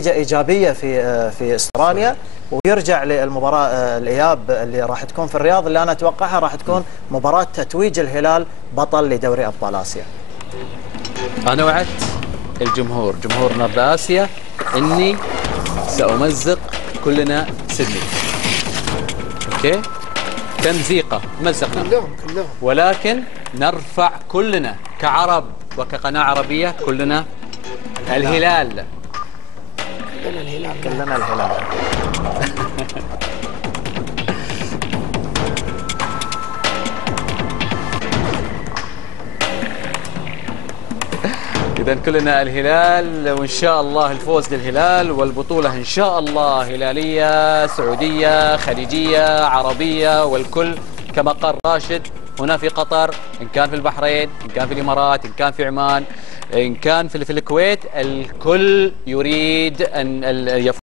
نتيجة إيجابية في استراليا، ويرجع للمباراة الإياب اللي راح تكون في الرياض، اللي أنا أتوقعها راح تكون مباراة تتويج الهلال بطل لدوري أبطال آسيا. أنا وعدت جمهور نورد آسيا إني سأمزق كلنا سيدني. أوكي؟ تمزيقة مزقنا كلهم ولكن نرفع كلنا كعرب وكقناة عربية كلنا الهلال. كلنا الهلال. إذا كلنا الهلال، وإن شاء الله الفوز للهلال، والبطولة إن شاء الله هلالية سعودية خليجية عربية، والكل كما قال راشد هنا في قطر، إن كان في البحرين، إن كان في الإمارات، إن كان في عمان، إن كان في الكويت، الكل يريد أن يفوز.